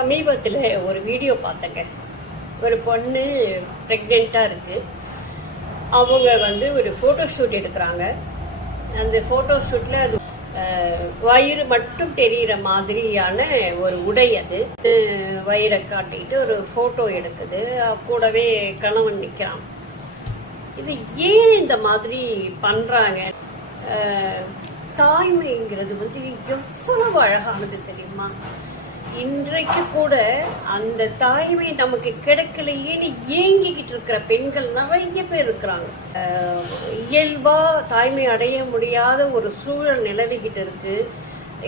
சமீபத்தில் ஒரு வீடியோ பார்த்தேங்க. ஒரு பொண்ணு ப்ரெக்னெண்ட்டாக இருக்குது. அவங்க ஒரு ஃபோட்டோ ஷூட் எடுக்கிறாங்க. அந்த ஃபோட்டோ ஷூட்டில் அது வயிறு மட்டும் தெரிகிற மாதிரியான ஒரு உடை. அது வயிறை காட்டிட்டு ஒரு ஃபோட்டோ எடுக்குது. கூடவே கணவன் நிற்கிறான். இது ஏன் இந்த மாதிரி பண்ணுறாங்க? தாய்மைங்கிறது எவ்வளவு அழகானது தெரியுமா? இன்றைக்கு கூட அந்த தாய்மை நமக்கு கிடைக்கலையேன்னு ஏங்கிக்கிட்டு இருக்கிற பெண்கள் நிறைய பேர் இருக்கிறாங்க. இயல்பா தாய்மை அடைய முடியாத ஒரு சூழல் நிலவிக்கிட்டு இருக்கு.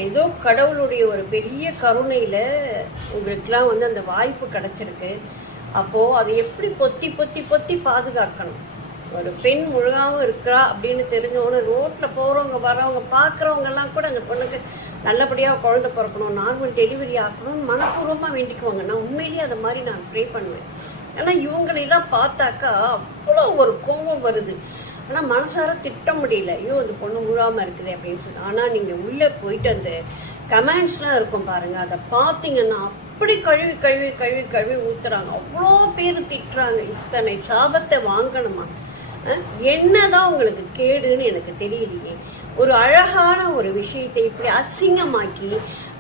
ஏதோ கடவுளுடைய ஒரு பெரிய கருணையில உங்களுக்குலாம் அந்த வாய்ப்பு கிடைச்சிருக்கு. அப்போ அதை எப்படி பொத்தி பொத்தி பொத்தி பாதுகாக்கணும்? ஒரு பெண் முழுகாம இருக்கிறா அப்படின்னு தெரிஞ்சவொன்னு ரோட்ல போறவங்க வரவங்க பாக்குறவங்க எல்லாம் கூட அந்த பொண்ணுக்கு நல்லபடியா குழந்தை பிறக்கணும், நார்மல் டெலிவரி ஆகணும்னு மனப்பூர்வமா வேண்டிக்குவாங்க. நான் உண்மையிலேயே அதை மாதிரி நான் ப்ரே பண்ணுவேன். ஆனா இவங்களெல்லாம் பார்த்தாக்கா அவ்வளோ ஒரு கோபம் வருது. ஆனா மனசார திட்ட முடியல. ஐயோ அந்த பொண்ணு முழாம இருக்குது அப்படின்னு சொல்லி. ஆனா நீங்க உள்ள போயிட்டு அந்த கமெண்ட்ஸ்லாம் இருக்கும் பாருங்க, அதை பார்த்தீங்கன்னா அப்படி கழுவி கழுவி கழுவி கழுவி ஊத்துறாங்க. அவ்வளோ பேர் திட்டுறாங்க. இத்தனை சாபத்தை வாங்கணுமா? என்னதான் உங்களுக்கு கேடுன்னு எனக்கு தெரியலையே. ஒரு அழகான ஒரு விஷயத்தை இப்படி அசிங்கமாக்கி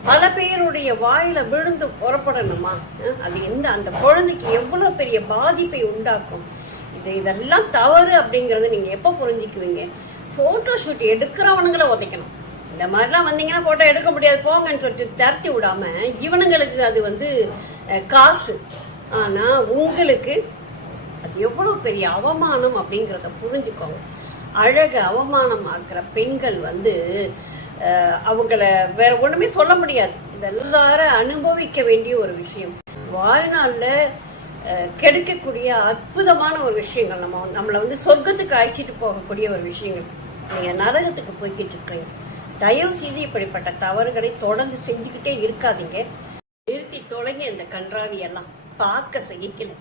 பல பேருடைய வாயில விழுந்து புறப்படணுமா? அது அந்த குழந்தைக்கு எவ்வளவு பெரிய பாதிப்பை உண்டாக்கும். இதெல்லாம் தவறு அப்படிங்கறத நீங்க எப்ப புரிஞ்சுக்குவீங்க? Photo shoot எடுக்கிறவனுங்களை உதைக்கணும். இந்த மாதிரிலாம் வந்தீங்கன்னா போட்டோ எடுக்க முடியாது போங்கன்னு சொல்லிட்டு தரத்தி விடாம இவனுங்களுக்கு அது காசு. ஆனா உங்களுக்கு அது எவ்வளவு பெரிய அவமானம் அப்படிங்கிறத புரிஞ்சுக்கோங்க. அழக அவமானம் ஆக்குற பெண்கள் அவங்கள வேற ஒண்ணுமே சொல்ல முடியாது. இதெல்லாரும் அனுபவிக்க வேண்டிய ஒரு விஷயம். வாழ்நாள்ல கிடைக்கக்கூடிய அற்புதமான ஒரு விஷயங்கள். நம்மளை சொர்க்கத்துக்கு அழைச்சிட்டு போகக்கூடிய ஒரு விஷயங்கள். நீங்க நரகத்துக்கு போய்கிட்டு இருக்கீங்க. தயவு செய்து இப்படிப்பட்ட தவறுகளை தொடர்ந்து செஞ்சுக்கிட்டே இருக்காதீங்க. நிறுத்தி தொலைங்க. இந்த கன்றாவி எல்லாம் பார்க்க சகிக்கல.